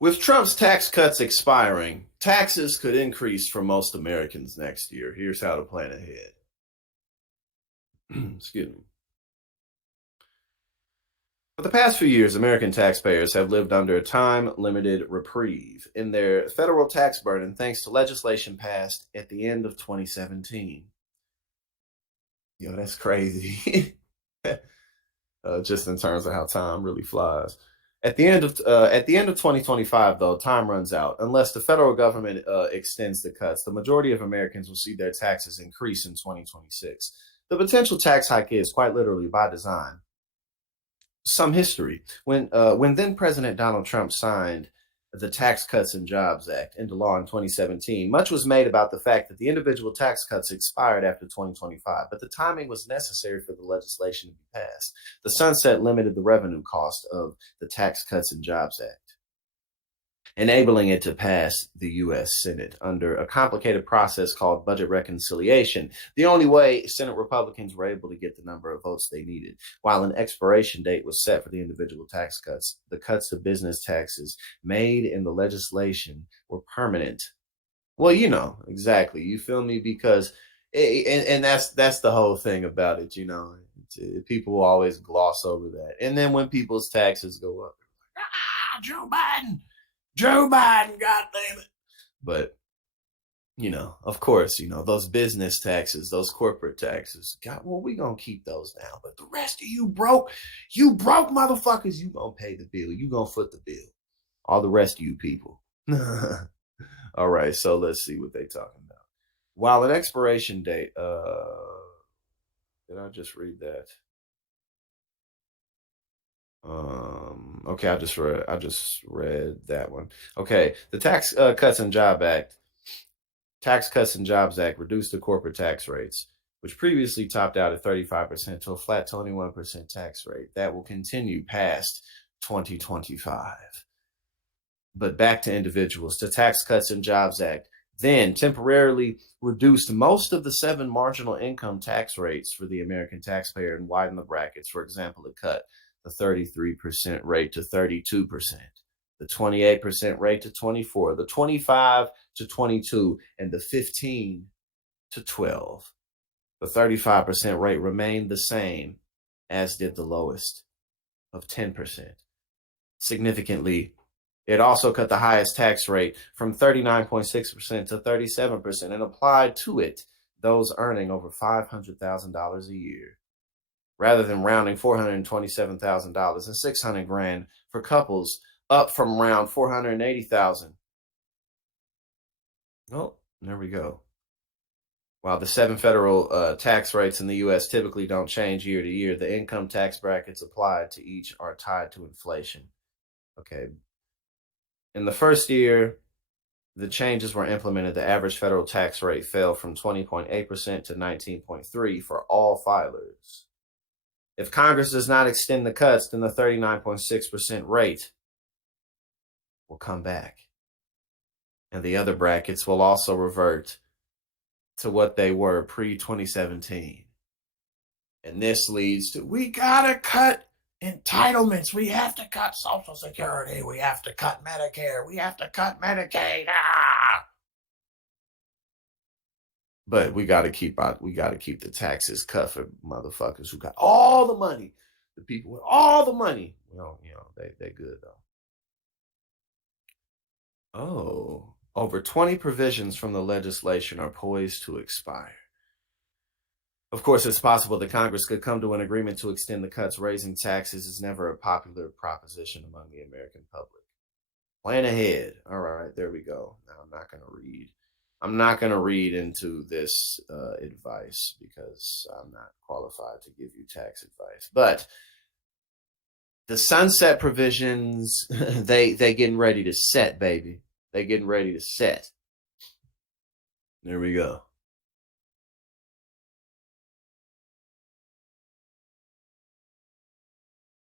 With Trump's tax cuts expiring, taxes could increase for most Americans next year. Here's how to plan ahead. Excuse me. For the past few years, American taxpayers have lived under a time limited reprieve in their federal tax burden thanks to legislation passed at the end of 2017. Yo, that's crazy. Just in terms of how time really flies. At the end of 2025, though, time runs out. Unless the federal government extends the cuts, the majority of Americans will see their taxes increase in 2026. The potential tax hike is quite literally by design. Some history. When then President Donald Trump signed the Tax Cuts and Jobs Act into law in 2017, much was made about the fact that the individual tax cuts expired after 2025, but the timing was necessary for the legislation to be passed. The sunset limited the revenue cost of the Tax Cuts and Jobs Act, enabling it to pass the U.S. Senate under a complicated process called budget reconciliation. The only way Senate Republicans were able to get the number of votes they needed. While an expiration date was set for the individual tax cuts, the cuts to business taxes made in the legislation were permanent. Well, exactly. You feel me? Because, and that's the whole thing about it, People always gloss over that. And then when people's taxes go up, Joe Biden. Joe Biden, goddamn it. But, of course, those business taxes, those corporate taxes, God, well, we going to keep those down. But the rest of you broke motherfuckers, you going to pay the bill. You going to foot the bill. All the rest of you people. All right, so let's see what they talking about. While an expiration date, did I just read that? Okay, I just read that one. Okay, the Tax Cuts and Jobs Act reduced the corporate tax rates, which previously topped out at 35% to a flat 21% tax rate. That will continue past 2025. But back to individuals. The Tax Cuts and Jobs Act then temporarily reduced most of the 7 marginal income tax rates for the American taxpayer and widened the brackets. For example, it cut the 33% rate to 32%, the 28% rate to 24%, the 25% to 22%, and the 15% to 12%. The 35% rate remained the same, as did the lowest of 10%. Significantly, it also cut the highest tax rate from 39.6% to 37% and applied to it those earning over $500,000 a year, rather than rounding $427,000 and $600,000 for couples, up from around $480,000. Oh, there we go. While the 7 federal tax rates in the U.S. typically don't change year to year, the income tax brackets applied to each are tied to inflation. Okay. In the first year the changes were implemented, the average federal tax rate fell from 20.8% to 19.3% for all filers. If Congress does not extend the cuts, then the 39.6% rate will come back. And the other brackets will also revert to what they were pre-2017. And this leads to, we gotta cut entitlements. We have to cut Social Security. We have to cut Medicare. We have to cut Medicaid. But we gotta keep the taxes cut for motherfuckers who got all the money. The people with all the money. They good though. Oh, over 20 provisions from the legislation are poised to expire. Of course, it's possible that Congress could come to an agreement to extend the cuts. Raising taxes is never a popular proposition among the American public. Plan ahead. All right, there we go. Now I'm not going to read into this advice because I'm not qualified to give you tax advice. But the sunset provisions, they getting ready to set, baby. They getting ready to set. There we go.